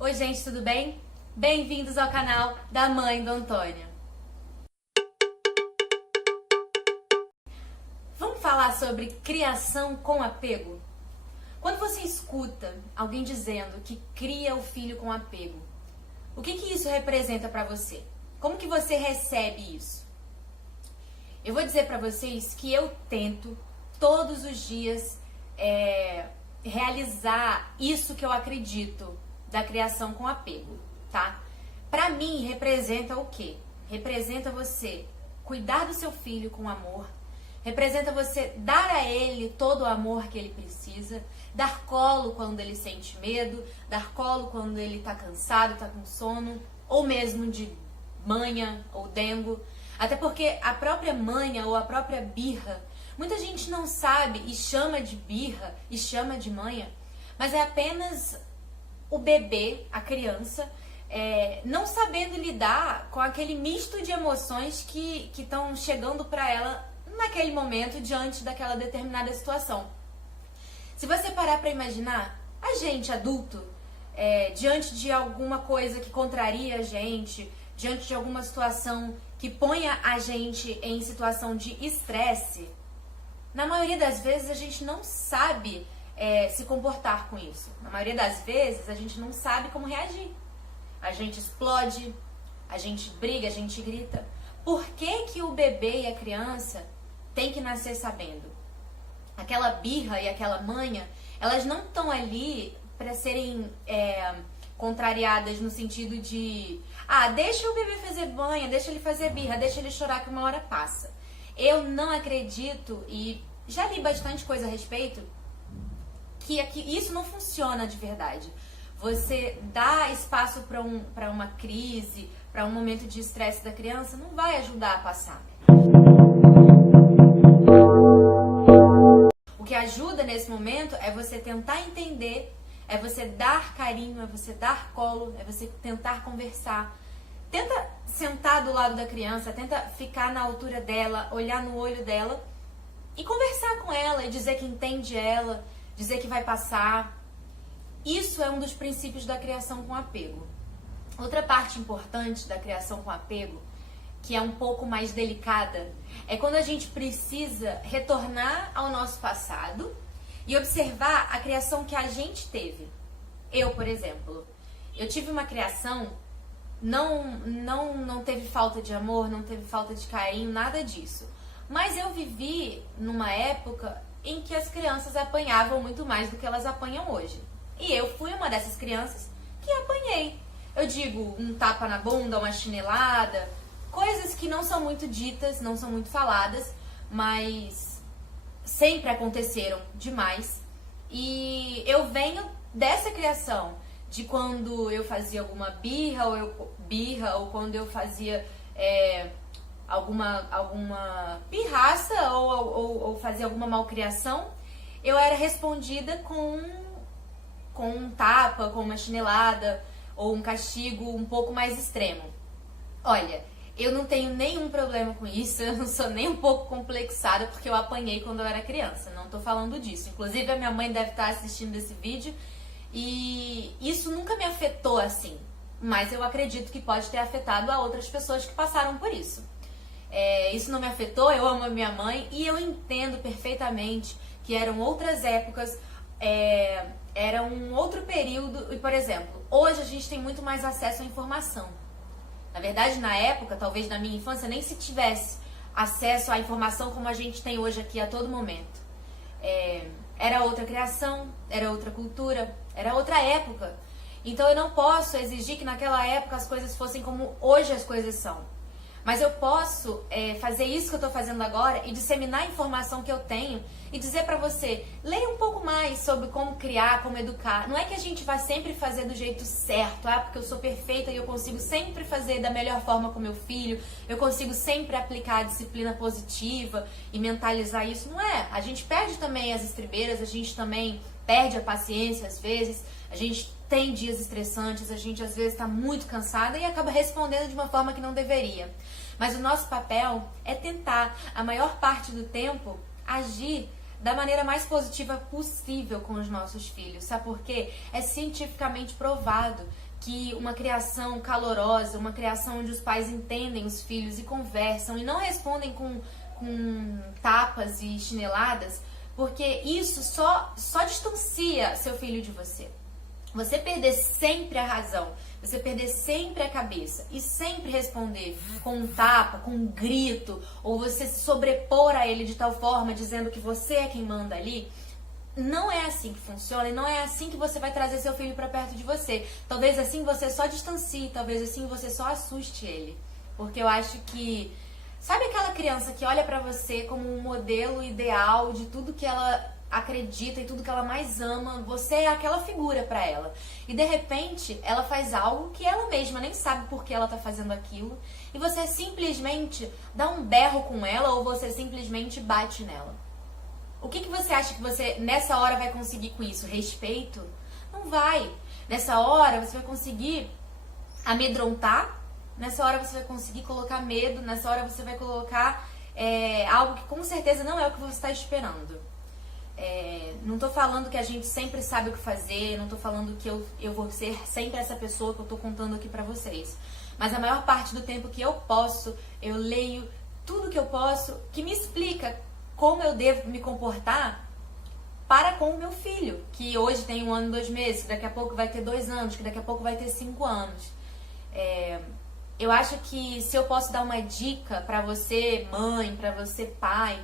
Oi gente, tudo bem? Bem-vindos ao canal da Mãe do Antônio. Vamos falar sobre criação com apego? Quando você escuta alguém dizendo que cria o filho com apego, o que isso representa para você? Como que você recebe isso? Eu vou dizer para vocês que eu tento todos os dias realizar isso que eu acredito da criação com apego, tá? Pra mim, representa o quê? Representa você cuidar do seu filho com amor, representa você dar a ele todo o amor que ele precisa, dar colo quando ele sente medo, dar colo quando ele tá cansado, tá com sono, ou mesmo de manha ou dengo. Até porque a própria manha ou a própria birra, muita gente não sabe e chama de birra e chama de manha, mas é apenas o bebê, a criança, não sabendo lidar com aquele misto de emoções que estão chegando para ela naquele momento, diante daquela determinada situação. Se você parar para imaginar, a gente adulto, diante de alguma coisa que contraria a gente, diante de alguma situação que ponha a gente em situação de estresse, na maioria das vezes a gente não sabe se comportar com isso. Na maioria das vezes a gente não sabe como reagir. A gente explode, a gente briga, a gente grita. Por que o bebê e a criança têm que nascer sabendo? Aquela birra e aquela manha, elas não estão ali para serem contrariadas no sentido de deixa o bebê fazer banha, deixa ele fazer birra, deixa ele chorar que uma hora passa. Eu não acredito, e já li bastante coisa a respeito, que isso não funciona de verdade. Você dá espaço para uma crise, para um momento de estresse da criança, não vai ajudar a passar. O que ajuda nesse momento é você tentar entender, é você dar carinho, é você dar colo, é você tentar conversar. Tenta sentar do lado da criança, tenta ficar na altura dela, olhar no olho dela e conversar com ela e dizer que entende ela, dizer que vai passar. Isso é um dos princípios da criação com apego. Outra parte importante da criação com apego, que é um pouco mais delicada, é quando a gente precisa retornar ao nosso passado e observar a criação que a gente teve. Eu, por exemplo, eu tive uma criação, não teve falta de amor, não teve falta de carinho, nada disso. Mas eu vivi numa época em que as crianças apanhavam muito mais do que elas apanham hoje. E eu fui uma dessas crianças que apanhei. Eu digo, um tapa na bunda, uma chinelada, coisas que não são muito ditas, não são muito faladas, mas sempre aconteceram demais. E eu venho dessa criação, de quando eu fazia alguma birra, ou quando eu fazia alguma pirraça, ou fazia alguma malcriação, eu era respondida com um tapa, com uma chinelada, ou um castigo um pouco mais extremo. Olha, eu não tenho nenhum problema com isso, eu não sou nem um pouco complexada porque eu apanhei quando eu era criança, não tô falando disso. Inclusive a minha mãe deve estar assistindo esse vídeo e isso nunca me afetou assim, mas eu acredito que pode ter afetado a outras pessoas que passaram por isso. Isso não me afetou, eu amo a minha mãe e eu entendo perfeitamente que eram outras épocas, era um outro período e, por exemplo, hoje a gente tem muito mais acesso à informação. Na verdade, na época, talvez na minha infância, nem se tivesse acesso à informação como a gente tem hoje aqui a todo momento. Era outra criação, era outra cultura, era outra época. Então eu não posso exigir que naquela época as coisas fossem como hoje as coisas são. Mas eu posso fazer isso que eu estou fazendo agora e disseminar a informação que eu tenho e dizer para você, leia um pouco mais sobre como criar, como educar. Não é que a gente vai sempre fazer do jeito certo, porque eu sou perfeita e eu consigo sempre fazer da melhor forma com meu filho, eu consigo sempre aplicar a disciplina positiva e mentalizar isso. Não é. A gente perde também as estribeiras, a gente também perde a paciência às vezes, a gente tem dias estressantes, a gente às vezes está muito cansada e acaba respondendo de uma forma que não deveria. Mas o nosso papel é tentar, a maior parte do tempo, agir da maneira mais positiva possível com os nossos filhos. Sabe por quê? É cientificamente provado que uma criação calorosa, uma criação onde os pais entendem os filhos e conversam e não respondem com tapas e chineladas, porque isso só distancia seu filho de você. Você perder sempre a razão, você perder sempre a cabeça e sempre responder com um tapa, com um grito, ou você se sobrepor a ele de tal forma, dizendo que você é quem manda ali, não é assim que funciona e não é assim que você vai trazer seu filho para perto de você. Talvez assim você só distancie, talvez assim você só assuste ele. Porque eu acho que... Sabe aquela criança que olha pra você como um modelo ideal de tudo que ela acredita e tudo que ela mais ama? Você é aquela figura pra ela. E de repente ela faz algo que ela mesma nem sabe por que ela tá fazendo aquilo. E você simplesmente dá um berro com ela ou você simplesmente bate nela. O que você acha que você nessa hora vai conseguir com isso? Respeito? Não vai. Nessa hora você vai conseguir amedrontar. Nessa hora você vai conseguir colocar medo, nessa hora você vai colocar algo que com certeza não é o que você está esperando. Não tô falando que a gente sempre sabe o que fazer, não tô falando que eu vou ser sempre essa pessoa que eu tô contando aqui pra vocês. Mas a maior parte do tempo que eu posso, eu leio tudo que eu posso, que me explica como eu devo me comportar para com o meu filho, que hoje tem 1 ano e 2 meses, que daqui a pouco vai ter 2 anos, que daqui a pouco vai ter 5 anos. Eu acho que se eu posso dar uma dica pra você, mãe, pra você, pai,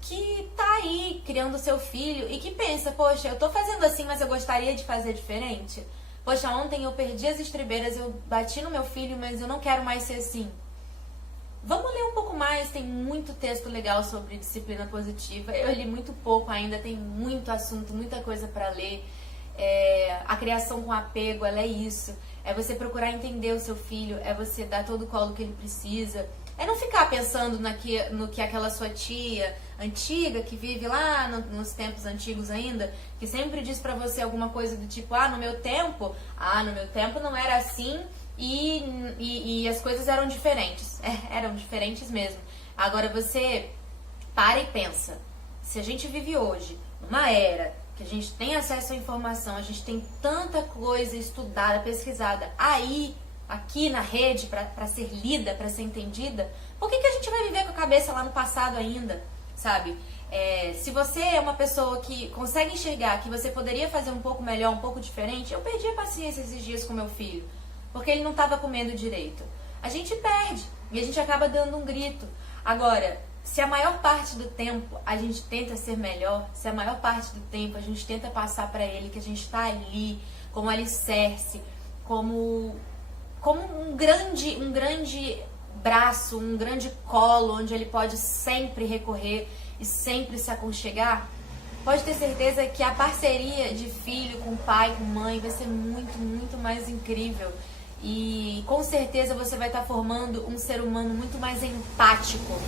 que tá aí criando seu filho e que pensa, poxa, eu tô fazendo assim, mas eu gostaria de fazer diferente. Poxa, ontem eu perdi as estribeiras, eu bati no meu filho, mas eu não quero mais ser assim. Vamos ler um pouco mais, tem muito texto legal sobre disciplina positiva. Eu li muito pouco ainda, tem muito assunto, muita coisa pra ler. A criação com apego, ela é isso. É você procurar entender o seu filho, é você dar todo o colo que ele precisa. É não ficar pensando no que aquela sua tia antiga, que vive lá nos tempos antigos ainda, que sempre diz pra você alguma coisa do tipo, no meu tempo não era assim e as coisas eram diferentes. Eram diferentes mesmo. Agora você para e pensa, se a gente vive hoje numa era que a gente tem acesso à informação, a gente tem tanta coisa estudada, pesquisada aqui na rede para ser lida, para ser entendida, por que a gente vai viver com a cabeça lá no passado ainda, sabe? Se você é uma pessoa que consegue enxergar que você poderia fazer um pouco melhor, um pouco diferente, eu perdi a paciência esses dias com meu filho, porque ele não estava comendo direito. A gente perde e a gente acaba dando um grito. Agora, se a maior parte do tempo a gente tenta ser melhor, se a maior parte do tempo a gente tenta passar para ele que a gente está ali como alicerce, como um grande braço, um grande colo onde ele pode sempre recorrer e sempre se aconchegar, pode ter certeza que a parceria de filho com pai, com mãe vai ser muito, muito mais incrível. E com certeza você vai estar formando um ser humano muito mais empático.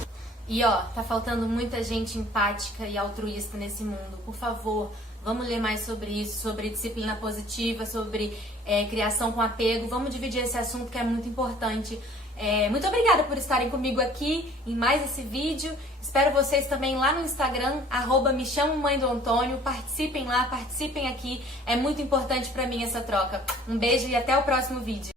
E tá faltando muita gente empática e altruísta nesse mundo. Por favor, vamos ler mais sobre isso, sobre disciplina positiva, sobre criação com apego. Vamos dividir esse assunto que é muito importante. Muito obrigada por estarem comigo aqui em mais esse vídeo. Espero vocês também lá no Instagram, @mechamomãedoantônio. Participem lá, participem aqui. É muito importante pra mim essa troca. Um beijo e até o próximo vídeo.